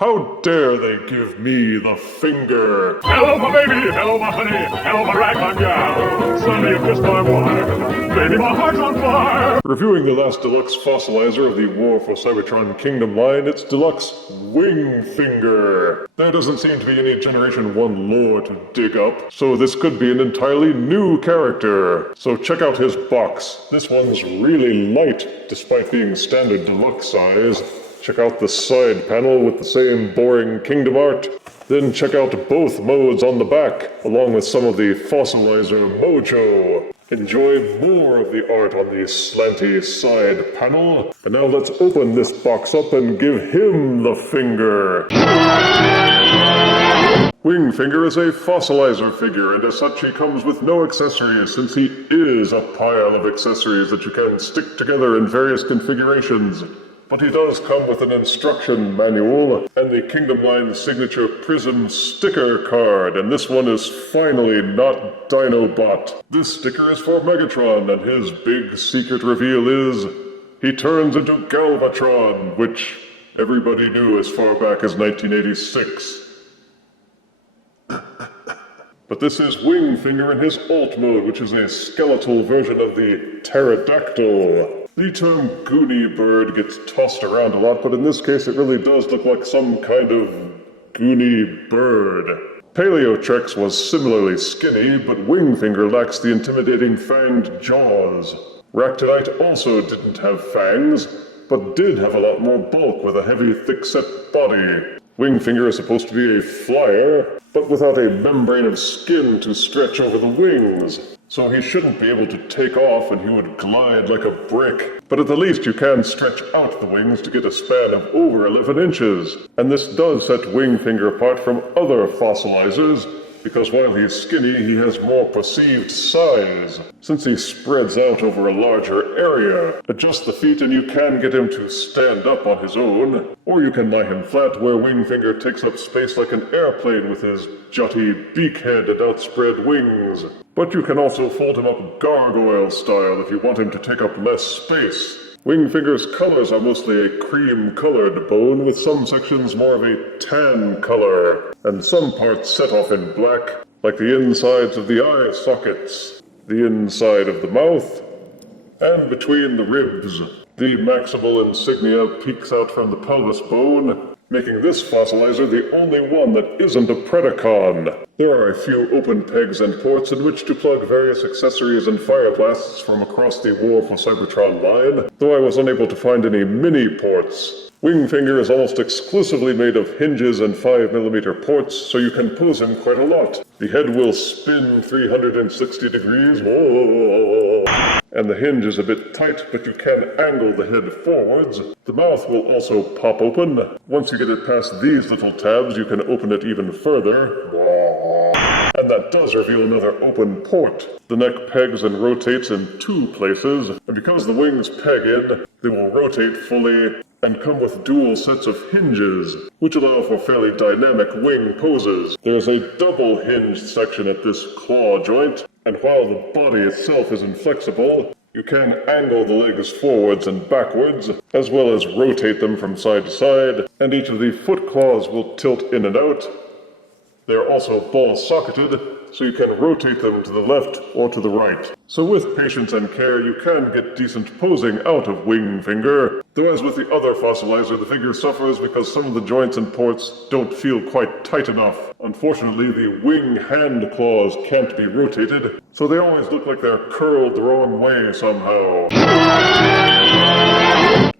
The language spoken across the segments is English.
How dare they give me the finger? Hello, my baby. Hello, my honey. Hello, my ragtime gal. Sonny, you kissed my wife. Baby, my heart's on fire. Reviewing the last Deluxe Fossilizer of the War for Cybertron Kingdom line, it's Deluxe Wingfinger. There doesn't seem to be any Generation 1 lore to dig up, so this could be an entirely new character. So check out his box. This one's really light, despite being standard Deluxe size. Check out the side panel with the same boring Kingdom art. Then check out both modes on the back, along with some of the Fossilizer mojo. Enjoy more of the art on the slanty side panel. And now let's open this box up and give him the finger. Wingfinger is a Fossilizer figure, and as such he comes with no accessories, since he is a pile of accessories that you can stick together in various configurations. But he does come with an instruction manual and the Kingdom Line signature Prism sticker card, and this one is finally not Dinobot. This sticker is for Megatron, and his big secret reveal is he turns into Galvatron, which everybody knew as far back as 1986. But this is Wingfinger in his alt mode, which is a skeletal version of the Pterodactyl. The term Goonie bird gets tossed around a lot, but in this case it really does look like some kind of Goonie bird. Paleotrex was similarly skinny, but Wingfinger lacks the intimidating fanged jaws. Ractinite also didn't have fangs, but did have a lot more bulk with a heavy, thick-set body. Wingfinger is supposed to be a flyer, but without a membrane of skin to stretch over the wings. So he shouldn't be able to take off and he would glide like a brick. But at the least you can stretch out the wings to get a span of over 11 inches. And this does set Wingfinger apart from other fossilizers, because while he's skinny, he has more perceived size, since he spreads out over a larger area. Adjust the feet and you can get him to stand up on his own, or you can lie him flat where Wingfinger takes up space like an airplane with his jutty beak head and outspread wings. But you can also fold him up gargoyle style if you want him to take up less space. Wingfinger's colors are mostly a cream-colored bone, with some sections more of a tan color, and some parts set off in black, like the insides of the eye sockets, the inside of the mouth, and between the ribs. The maximal insignia peeks out from the pelvis bone, making this fossilizer the only one that isn't a Predacon. There are a few open pegs and ports in which to plug various accessories and fire blasts from across the War for Cybertron line, though I was unable to find any mini ports. Wingfinger is almost exclusively made of hinges and 5mm ports, so you can pose him quite a lot. The head will spin 360 degrees, and the hinge is a bit tight, but you can angle the head forwards. The mouth will also pop open. Once you get it past these little tabs, you can open it even further. And that does reveal another open port. The neck pegs and rotates in 2 places, and because the wings peg in, they will rotate fully and come with dual sets of hinges, which allow for fairly dynamic wing poses. There's a double hinged section at this claw joint, and while the body itself is inflexible, you can angle the legs forwards and backwards, as well as rotate them from side to side, and each of the foot claws will tilt in and out. They're also ball-socketed, so you can rotate them to the left or to the right. So with patience and care, you can get decent posing out of Wingfinger, though as with the other fossilizer, the figure suffers because some of the joints and ports don't feel quite tight enough. Unfortunately, the wing hand claws can't be rotated, so they always look like they're curled the wrong way somehow.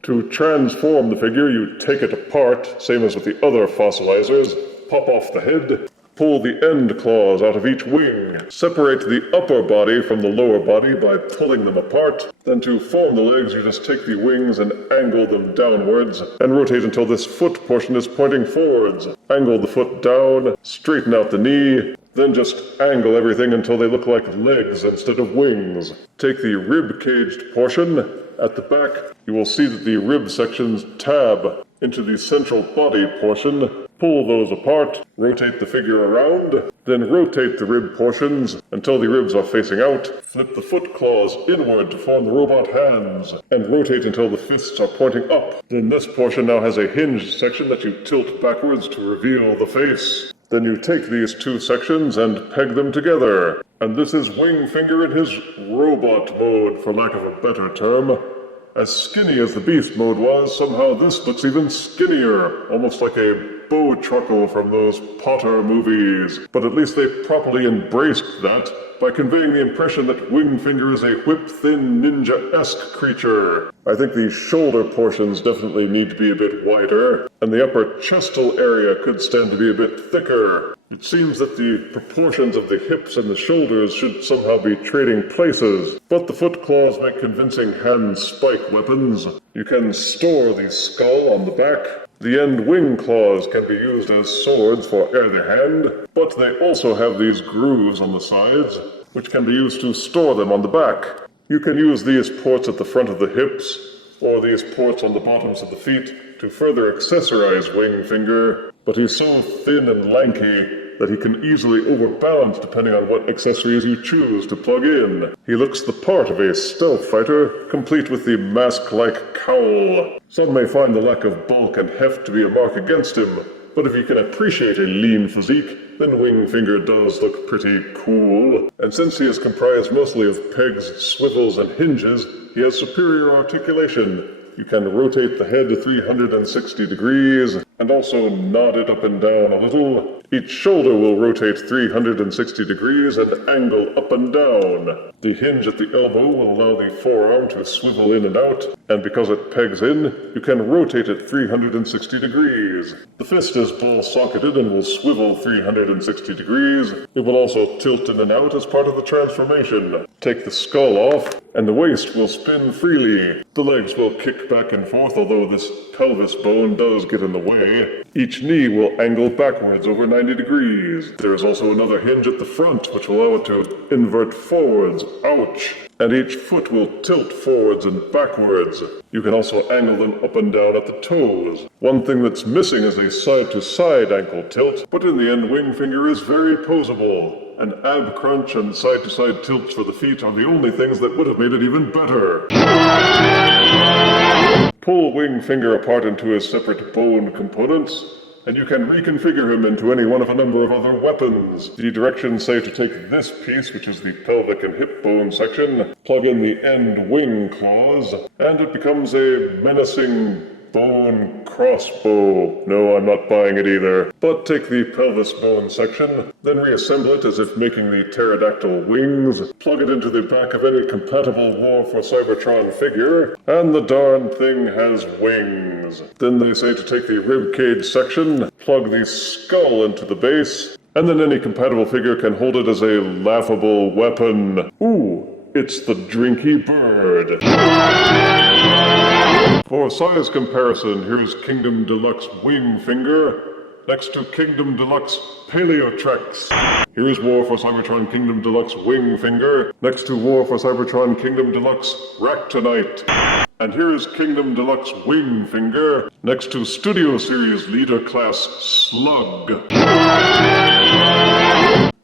To transform the figure, you take it apart, same as with the other fossilizers, pop off the head, pull the end claws out of each wing, separate the upper body from the lower body by pulling them apart. Then to form the legs, you just take the wings and angle them downwards, and rotate until this foot portion is pointing forwards. Angle the foot down, straighten out the knee, then just angle everything until they look like legs instead of wings. Take the rib-caged portion. At the back, you will see that the rib sections tab into the central body portion, Pull those apart, rotate the figure around, then rotate the rib portions until the ribs are facing out, flip the foot claws inward to form the robot hands, and rotate until the fists are pointing up. Then this portion now has a hinged section that you tilt backwards to reveal the face. Then you take these two sections and peg them together. And this is Wingfinger in his robot mode, for lack of a better term. As skinny as the Beast mode was, somehow this looks even skinnier, almost like a bow truckle from those Potter movies. But at least they properly embraced that by conveying the impression that Wingfinger is a whip-thin ninja-esque creature. I think the shoulder portions definitely need to be a bit wider, and the upper chestal area could stand to be a bit thicker. It seems that the proportions of the hips and the shoulders should somehow be trading places, but the foot claws make convincing hand spike weapons. You can store the skull on the back. The end wing claws can be used as swords for either hand, but they also have these grooves on the sides, which can be used to store them on the back. You can use these ports at the front of the hips, or these ports on the bottoms of the feet, to further accessorize Wingfinger, but he's so thin and lanky that he can easily overbalance depending on what accessories you choose to plug in. He looks the part of a stealth fighter, complete with the mask-like cowl. Some may find the lack of bulk and heft to be a mark against him, but if you can appreciate a lean physique, then Wingfinger does look pretty cool. And since he is comprised mostly of pegs, swivels, and hinges, he has superior articulation. You can rotate the head 360 degrees, and also nod it up and down a little. Each shoulder will rotate 360 degrees and angle up and down. The hinge at the elbow will allow the forearm to swivel in and out, and because it pegs in, you can rotate it 360 degrees. The fist is ball-socketed and will swivel 360 degrees. It will also tilt in and out as part of the transformation. Take the skull off, and the waist will spin freely. The legs will kick back and forth, although this pelvis bone does get in the way. Each knee will angle backwards over 90 degrees. There is also another hinge at the front, which will allow it to invert forwards. Ouch! And each foot will tilt forwards and backwards. You can also angle them up and down at the toes. One thing that's missing is a side-to-side ankle tilt, but in the end, Wingfinger is very poseable. An ab crunch and side-to-side tilts for the feet are the only things that would have made it even better. Pull Wingfinger apart into his separate bone components, and you can reconfigure him into any one of a number of other weapons. The directions say to take this piece, which is the pelvic and hip bone section, plug in the end wing claws, and it becomes a menacing bone crossbow. No, I'm not buying it either. But take the pelvis bone section, then reassemble it as if making the pterodactyl wings, plug it into the back of any compatible War for Cybertron figure, and the darn thing has wings. Then they say to take the ribcage section, plug the skull into the base, and then any compatible figure can hold it as a laughable weapon. Ooh, it's the Drinky Bird. For size comparison, here's Kingdom Deluxe Wingfinger next to Kingdom Deluxe Paleotrex. Here's War for Cybertron Kingdom Deluxe Wingfinger next to War for Cybertron Kingdom Deluxe Ractonite. And here's Kingdom Deluxe Wingfinger next to Studio Series Leader Class Slug.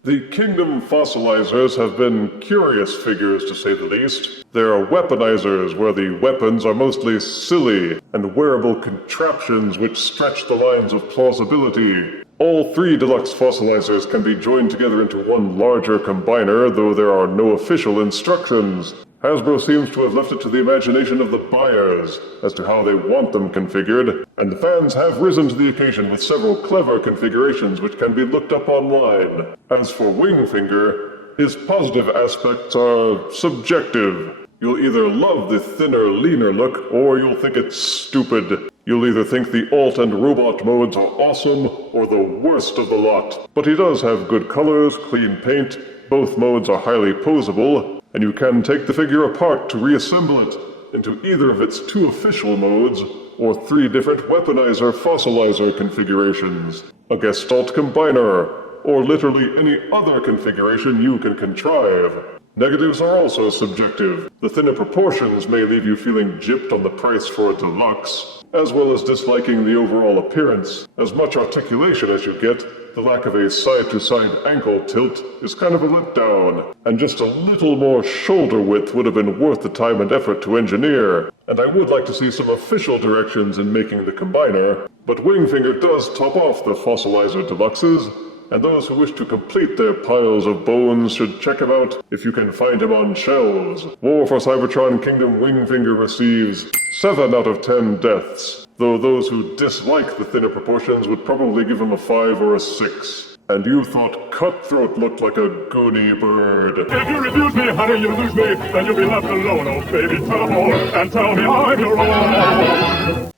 The Kingdom Fossilizers have been curious figures, to say the least. They're weaponizers, where the weapons are mostly silly and wearable contraptions which stretch the lines of plausibility. All three Deluxe Fossilizers can be joined together into one larger combiner, though there are no official instructions. Hasbro seems to have left it to the imagination of the buyers as to how they want them configured, and the fans have risen to the occasion with several clever configurations which can be looked up online. As for Wingfinger, his positive aspects are subjective. You'll either love the thinner, leaner look, or you'll think it's stupid. You'll either think the alt and robot modes are awesome, or the worst of the lot. But he does have good colors, clean paint, both modes are highly posable, and you can take the figure apart to reassemble it into either of its two official modes, or three different weaponizer fossilizer configurations, a Gestalt combiner, or literally any other configuration you can contrive. Negatives are also subjective. The thinner proportions may leave you feeling gypped on the price for a deluxe, as well as disliking the overall appearance. As much articulation as you get, the lack of a side-to-side ankle tilt is kind of a letdown, and just a little more shoulder width would have been worth the time and effort to engineer. And I would like to see some official directions in making the combiner, but Wingfinger does top off the Fossilizer Deluxes, and those who wish to complete their piles of bones should check him out if you can find him on shelves. War for Cybertron Kingdom Wingfinger receives 7 out of 10 deaths, though those who dislike the thinner proportions would probably give him a 5 or a 6. And you thought Cutthroat looked like a goony bird. If you refuse me, honey, you lose me. Then you'll be left alone, oh baby. Tell them all, and tell me I'm your own.